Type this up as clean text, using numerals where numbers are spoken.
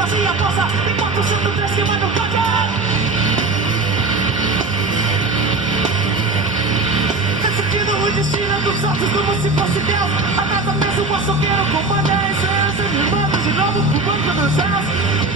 vazia a poça, enquanto o 103 queima no café. Tem sentido o destino dos outros como se fosse Deus. A nada mesmo o açougueiro comanda a essência, me manda de novo pro banco dos céus.